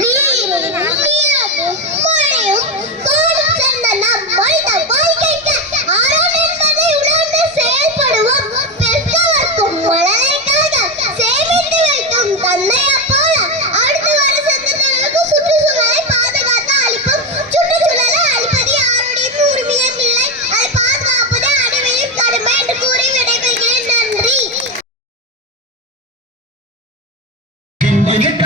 நீரும் நீரமும் மழையும் காடும் சேர்ந்த நம் மனித வாழ்க்கைக்கு அறம் என்பதை உணர்ந்து செயல்படுவோம். பெற்றவர்க்கும் மழலைக்காக சேமித்து வைக்கும் தந்தையைப் போல அடுத்து வரும் சந்ததியினருக்கு சுற்றுச்சூழலை பாதுகாத்து அளிப்போம். சுற்றுச்சூழலை அழிப்பது யாருடைய உரிமையும் இல்லை, அதை பாதுகாப்பது அனைவரின் கடமை என்று கூறி விடைபெறுகிறேன். நன்றி. எனக்கு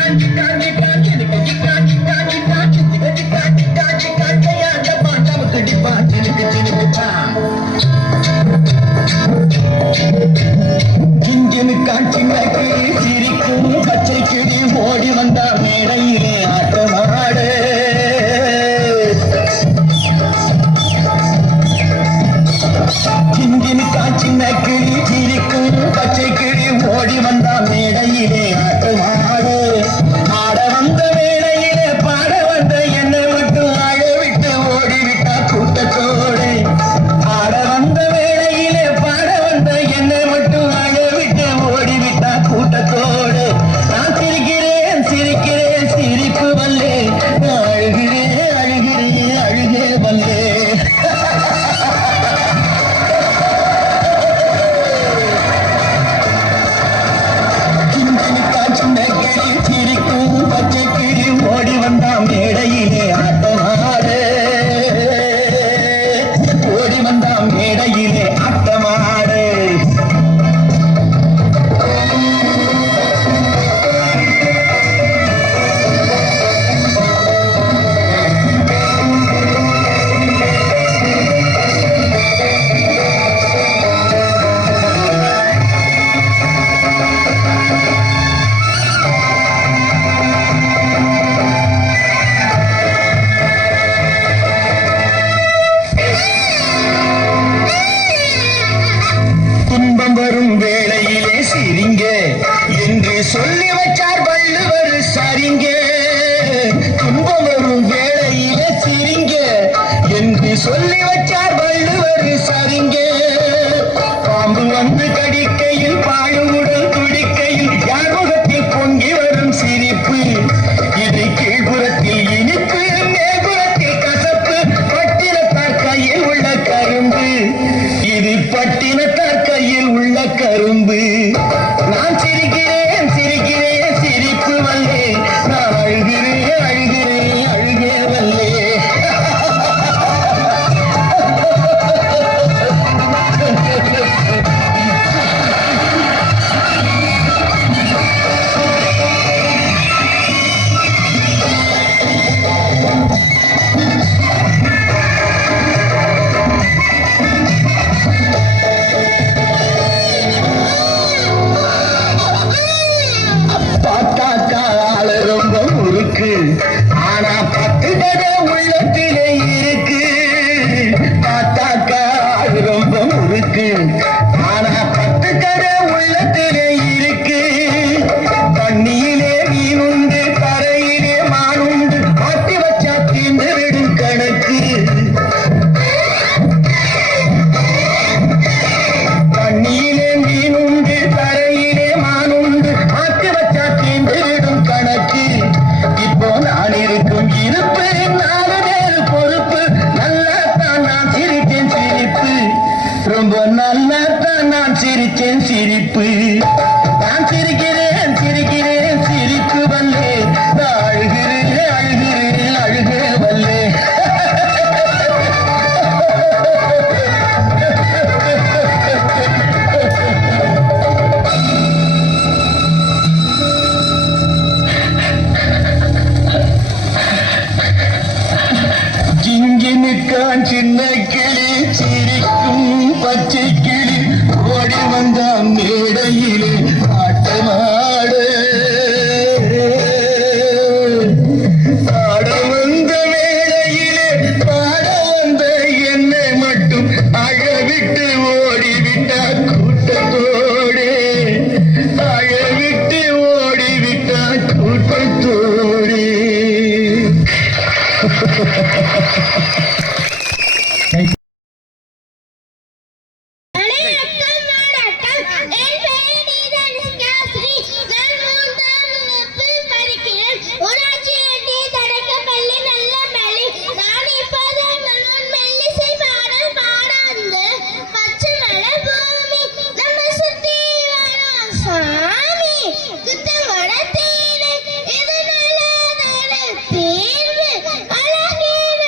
சிரிக்கான் சின்ன கிளி சிரிக்கும் பச்சை கிளி ஓடி வந்தான் மேடையிலே ஆட்டமாடு ஆட வந்த வேளையிலே பாட வந்த என்னை மட்டும் அழவிட்டு ஓடிவிட்டா கூட்டத்தோடு அழவிட்டு ஓடிவிட்டா கூட்டத்தோடு வணக்கம் வணக்கம் என் பெயர் நீதனுஷ்காஸ்ரீ நான் 3ஆம் வகுப்பு படிக்கிறேன் ஊராட்சி ஒன்றிய தொடக்கப்பள்ளி நல்ல பள்ளி நான் இப்போது உங்கள் மெல்லிசை பாடல் பாட வந்து பச்சை மலை பூமி நம்ம சுத்தி வரும் சாமி குத்தங்கோட தீனு இது நல்லதான தீர்வு அழகின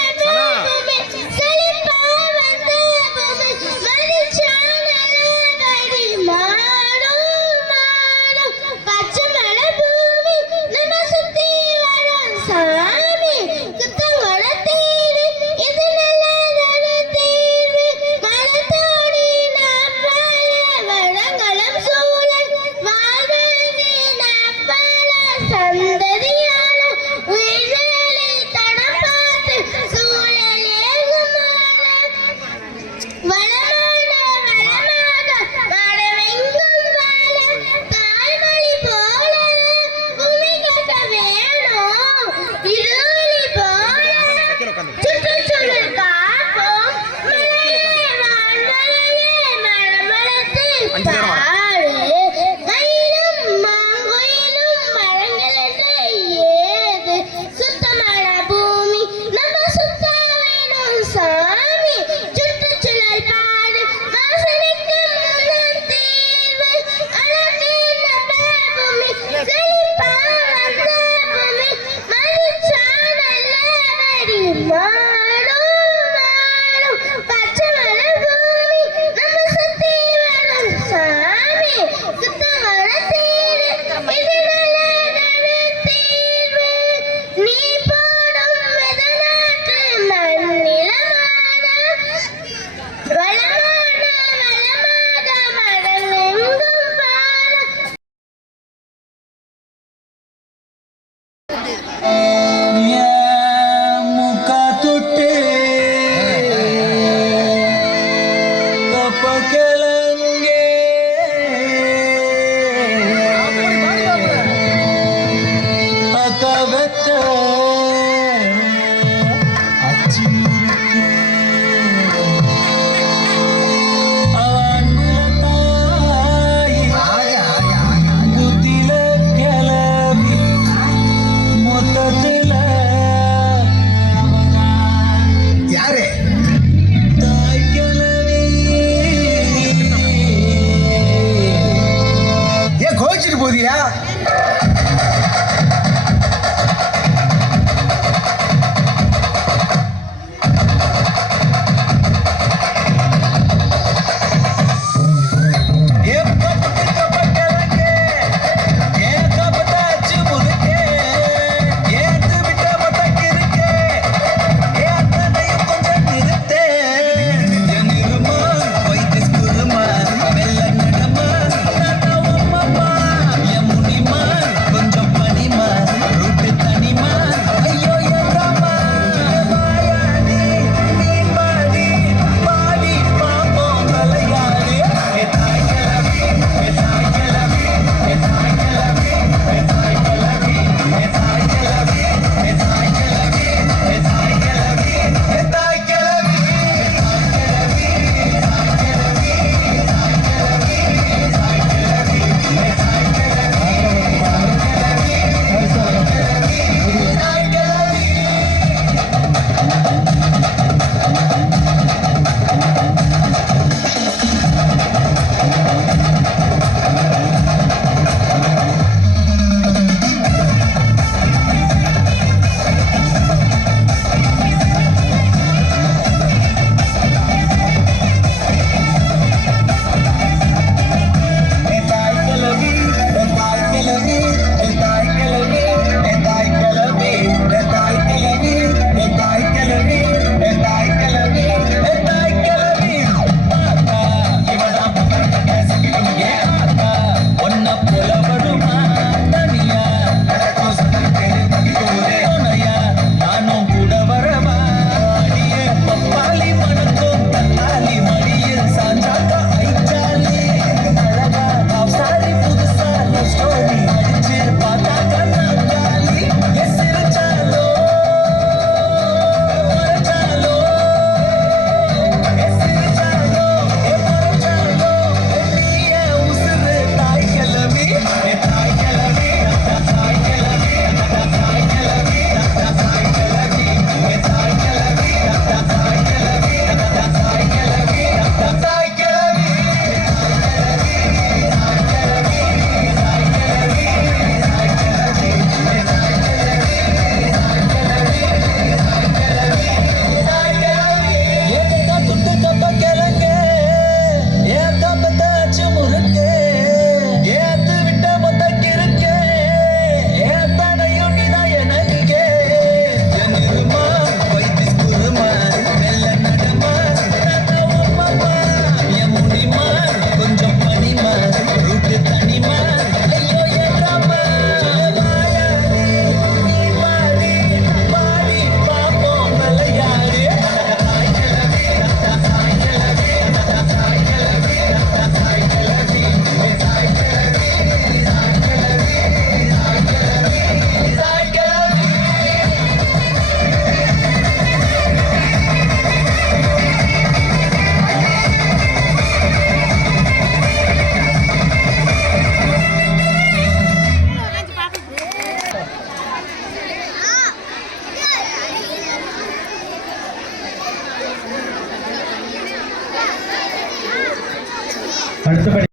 அடுத்தபடி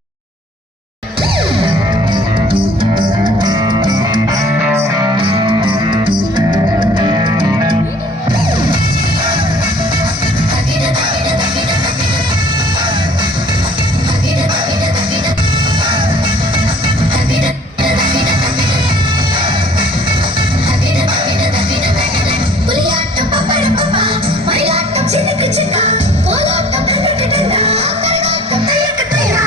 புலியாட்டம் பப்பட பப்பா மயிலாட்டம் சின்னுக்கு சிக்கா கோலாட்டம் கண்ணுக்கு டண்டா கரகாட்டம் தையக்கு தையா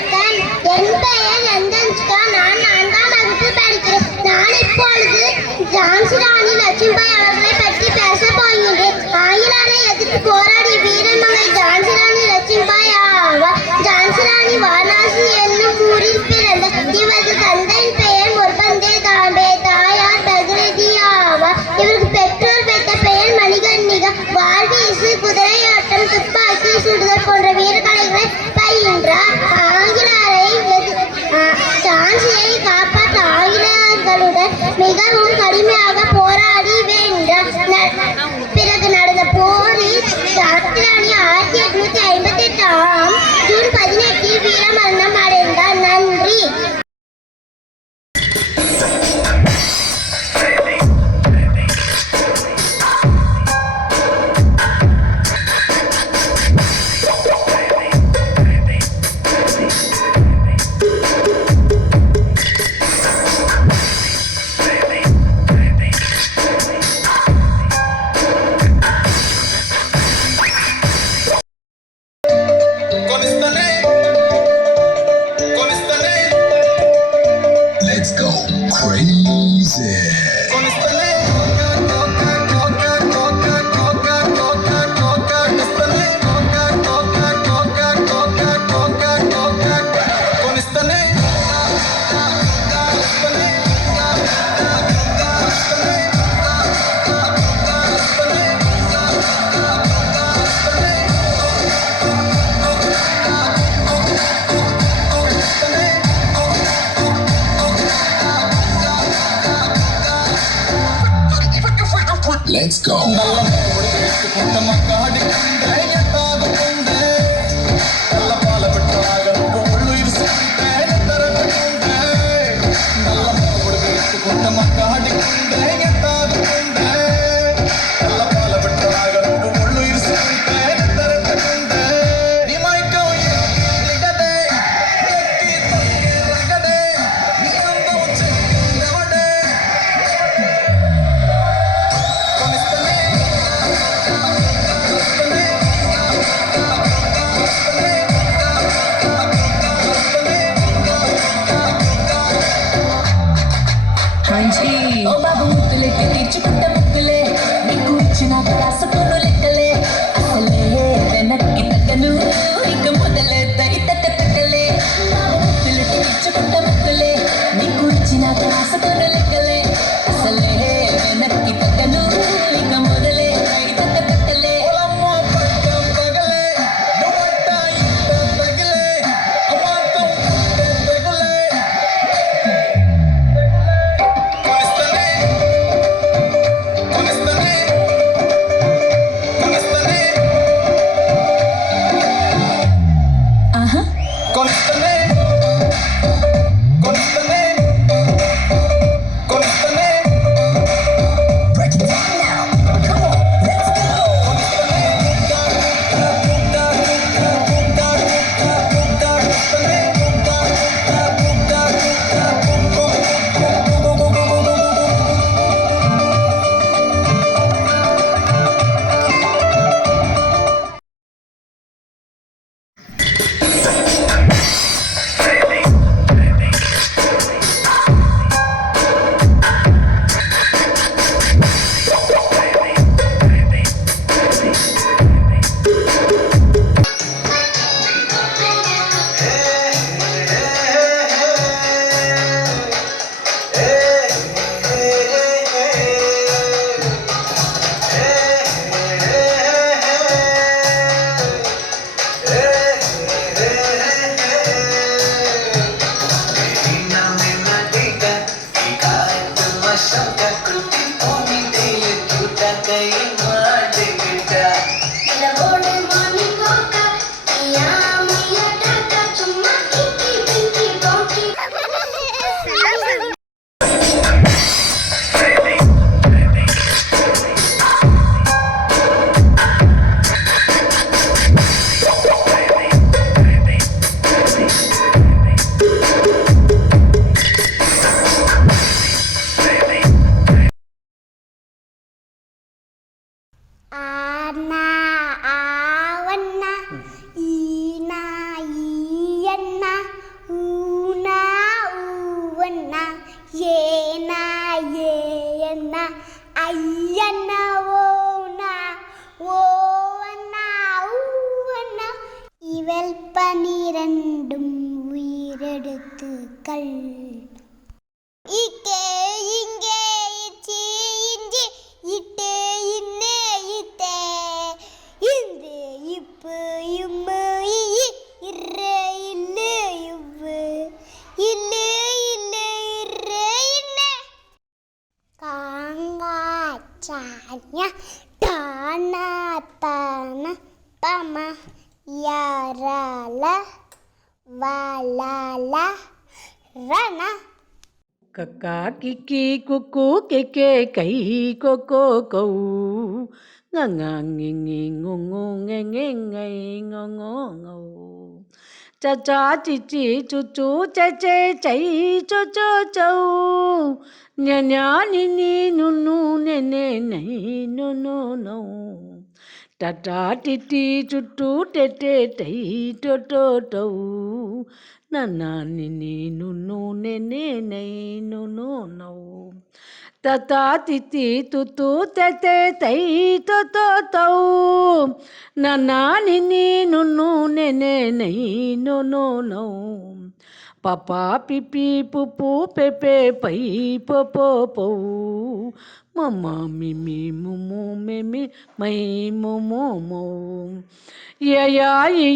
வணக்கம். என் பெயர் நந்தன்ஸ்கா. நான் 4ஆம் வகுப்பு படிக்கிறேன். நான் இப்பொழுது ஜான்சி ராணி லட்சுமிபாய் அவர்களை பற்றி பேச போகிறேன். ஆங்கிலேயரை எதிர்த்து போராடிய வீரமங்கை ஜான்சி ராணி லட்சுமிபாய் ஆவார். ஜான்சி ராணி வாரணாசி என்னும் ஊரில் பிறந்தார். இவரது தந்தையின் பெயர் முர்பந்தே தாம்பே, தாயார் பகரதி ஆவார். இவருக்கு பெற்றோர் வைத்த பெயர் மணிகர்ணிகா. வாழ்வீசு, குதிரையாட்டம், துப்பாக்கி சுடுதல் போன்ற வீரக்கலைகளை பயின்றார். ஜான்சியை காப்பாற்ற ஆங்கிலேயர்களுடன் மிகவும் கடுமையாக போராடி வென்றார். பிறகு நடந்த போரில் ஜான்சி ராணி 1858 ஜூன் 18 வீரமரணம் அடைந்தார். நன்றி. Let's go crazy. Let's go. இவள் 12 உயிரெடுத்துக்கள். இங்கே இங்கே இச்சி இஞ்சி இட்டே இன்னே இத்தே இந்து இப்பு இம்மு இ இரு இல்லு இவ்வு இல்லு இல்லு இரு இன்னே காங்காச்சான்யா டானா தான பம யாரால வாலால ரண கக்கா கிக்கி குக்கு கெக்கே கை கொக்கோ கௌ ngà ngì ngì ngô ngô nghe nghe ngây ngô ngô ngô cha cha chi chi chu chu chê chê cháy cho châu nhà nhà ni ni nu nu nè nè này no no no ta ta ti ti chu chu tê tê tây to to to na na ni ni nu nu nè nè này no no no ta ta ti ti tu tu tê tê tây to to to na na ni ni nu nu nè nè này no no no papa pipi pupu pepe pai popo po mama mimi mumu mimi mai momo mo ya ya yi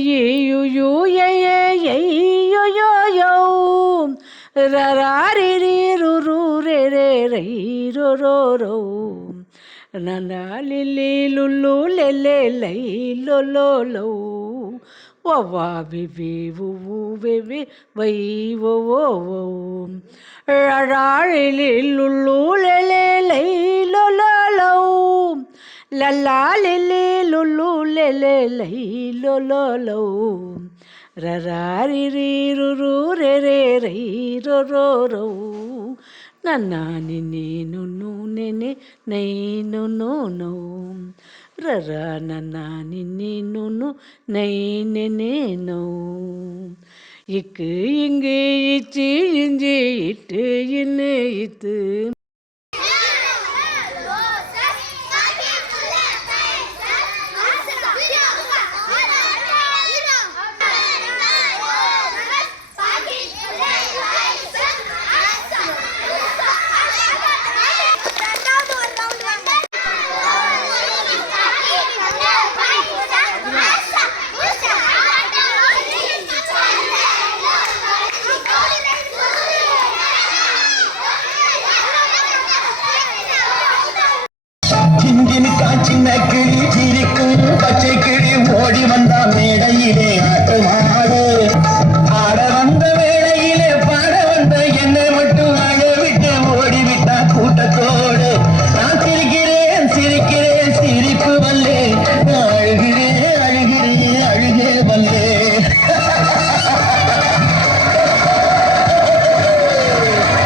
yu yu ye ye ye yo yo yo ra ra ri ri ru ru re re re ro ro ro na na li li lu lu le le le lo lo lo wa wa vi vi vu vu ve ve vai wo wo wo ra ra ri li lu lu le le le lo lo lo la la li li lu lu le le le lo lo lo ra ra ri ri ru ru re re re ro ro ro na na ni ni nu nu ne ne nei no no no ra ra na na ni ni nu nu nei ne ne no இக்கு இங்கு இச்சி இஞ்சி இட்டு இன்னு இத்து சின்ன கிளி சிரிக்கும் பச்சை கிளி ஓடி வந்தா மேடையிலே ஆட்டு மாடு